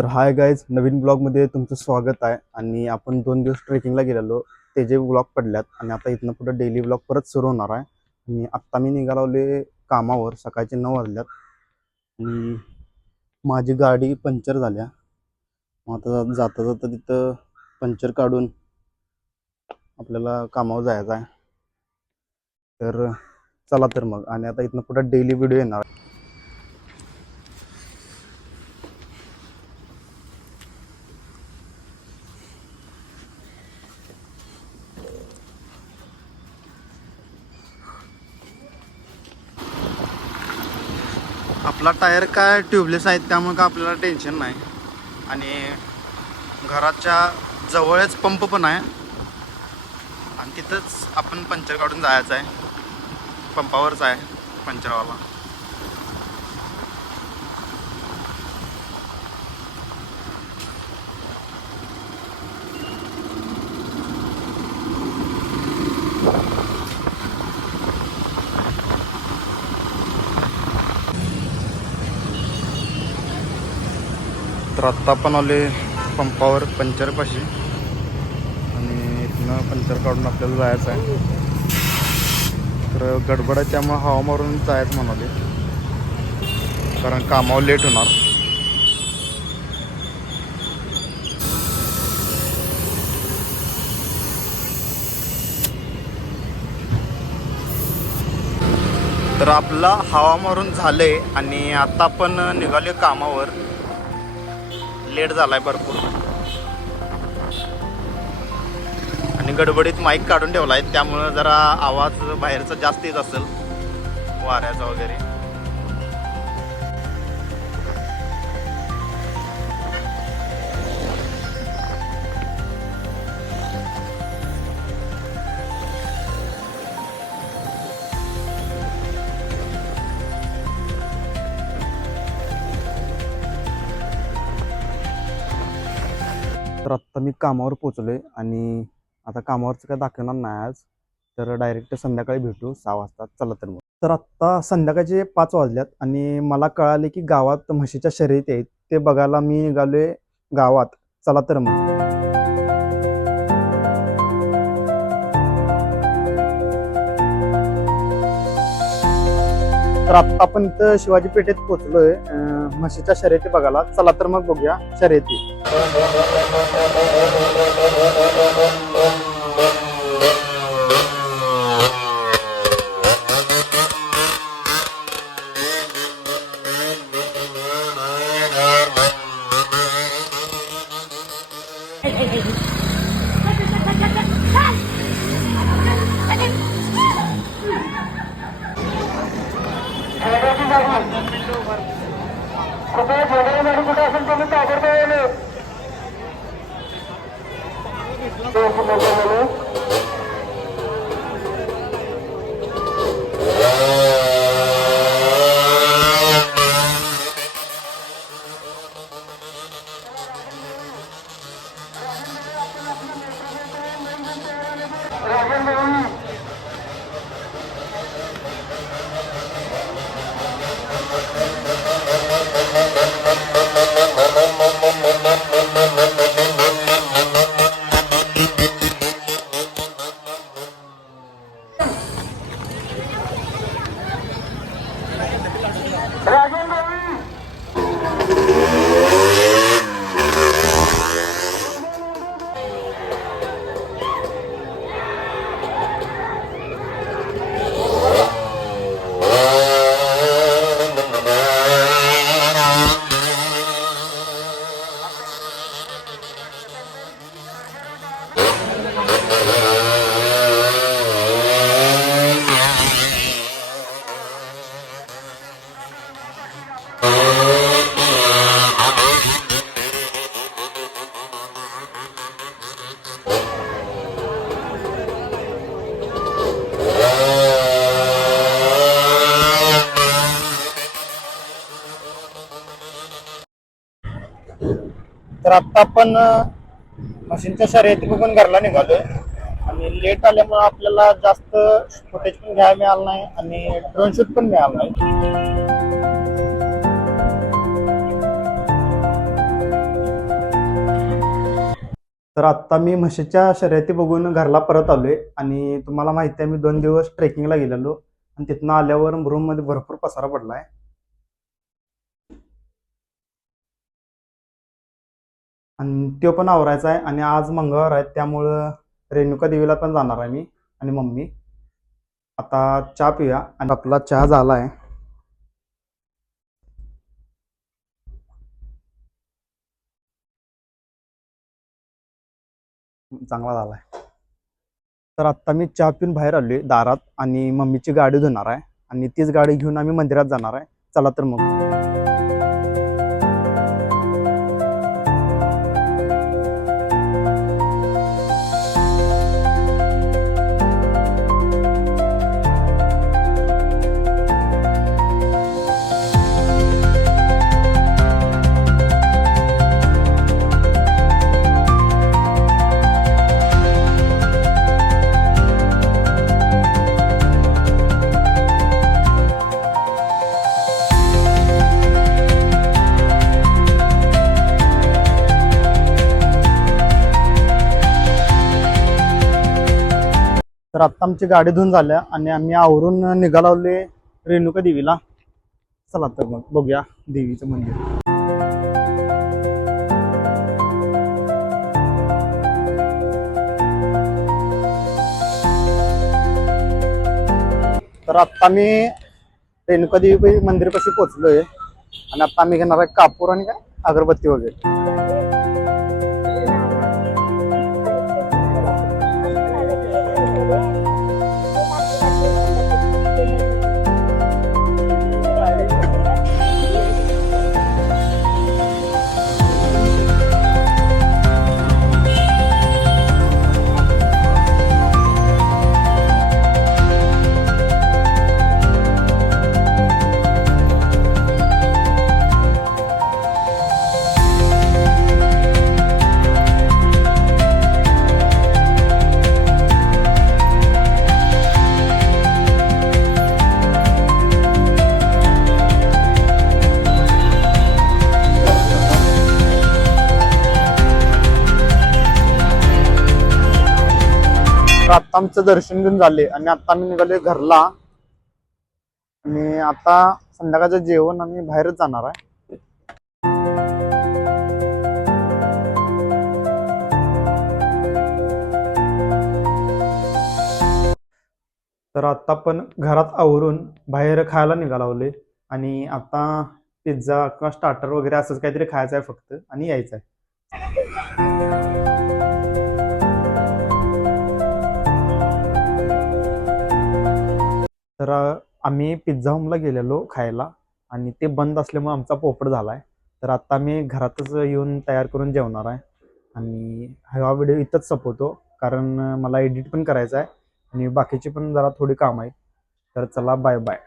तर hi guys नवीन ब्लॉगमध्ये तुमचं स्वागत आहे. आणि आपण दोन दिवस ट्रेकिंगला गेलेलो. ते जे ब्लॉग पडल्यात आणि आता इथनं पुढे डेली ब्लॉग परत सुरू होणार आहे. आणि आत्ता मी निघालावले कामावर सकाळचे नऊ वाजल्यात. आणि माझी गाडी पंक्चर झाल्या. मग आता जाता जाता तिथं पंक्चर काढून आपल्याला कामावर जायचं आहे. तर चला तर मग. आणि आता इथनं पुढे डेली व्हिडिओ येणार आपला टायर काय ट्यूबलेस आहेत त्यामुळे का आपल्याला टेन्शन नाही. आणि घराच्या जवळच पंप पण आहे. आणि तिथंच आपण पंचर काढून जायचं आहे. पंपावरच आहे पंचरवाला. तर आत्ता पण आले पंपावर पंचरपाशी. आणि इथनं पंचर काढून आपल्याला जायचं आहे तर गडबड आहे त्यामुळे हवा मारून जायचं म्हणाले. कारण कामावर लेट होणार. तर आपला हवा मारून झाले आणि आता आपण निघाले कामावर. लेट झालाय भरपूर. आणि गडबडीत माईक काढून ठेवला आहे त्यामुळं जरा आवाज बाहेरचा जास्त येत असेल वाऱ्याचा वगैरे. तर आत्ता मी कामावर पोचलोय आणि आता कामावरचं काय दाखवणार नाही आज. तर डायरेक्ट संध्याकाळी भेटू सहा वाजता. चला तर मग. तर आत्ता संध्याकाळचे पाच वाजल्यात आणि मला कळाले की गावात म्हशीच्या शर्यती आहेत. ते बघायला मी निघालोय गावात. चला तर मग. तर आता आपण इथं शिवाजी पेठेत पोहोचलोय म्हशीच्या शर्यती बघायला. चला तर मग बघूया शर्यती. कृपया जोडण्यासाठी कुठे असेल तुम्ही ताबडतोब तर आता आपण मशीनच्या शर्यती बघून घरला निघालोय. आणि लेट आल्यामुळे आपल्याला जास्त फुटेज पण घ्यायला मिळालं नाही आणि ड्रोन शूट पण मिळालं नाही. तर आत्ता मी म्हशीच्या शर्यती बघून घरला परत आलोय आणि तुम्हाला माहिती आहे मी दोन दिवस ट्रेकिंगला गेलेलो. आणि तिथनं आल्यावर रूममध्ये भरपूर पसारा पडला आहे आणि तो पण आवरायचा आहे आणि आज मंगळवार आहे त्यामुळं रेणुका देवीला पण जाणार आहे मी आणि मम्मी. आता चहा पिऊया आणि आपला चहा झाला आहे चांगला झालाय. तर आत्ता मी चहा पिऊन बाहेर आलोय दारात आणि मम्मीची गाडी धुणार आहे आणि तीच गाडी घेऊन आम्ही मंदिरात जाणार आहे. चला तर मग. तर आत्ता आमची गाडी धुवून झाल्या आणि आम्ही आवरून निघालावले रेणुका देवीला. चला तर मग बघूया देवीचं मंदिर. तर आत्ता मी रेणुका देवी मंदिरपाशी पोहोचलोय. आणि आत्ता आम्ही घेणार आहे कापूर आणि काय? अगरबत्ती वगैरे. तर आता आमचं दर्शन घेऊन झाले आणि आता आम्ही निघाले घरला. आणि आता संध्याकाळचं जेवण आम्ही बाहेरच जाणार आहे. तर आता पण घरात आवरून बाहेर खायला निघालावले. आणि आता पिझ्झा किंवा स्टार्टर वगैरे असंच काहीतरी खायचं आहे फक्त आणि यायचं आहे. तर आम्ही पिझ्झा होमला गेलेलो खायला आणि ते बंद असल्यामुळे आमचा पोपट आहे तर आत्ता मी घरातच येऊन तयार करून जेवणार आहे आणि हा व्हिडिओ इथंच संपवतो कारण मला एडिट पण करायचा आहे आणि बाकीची पण जरा थोडी काम आहेत. तर चला बाय बाय.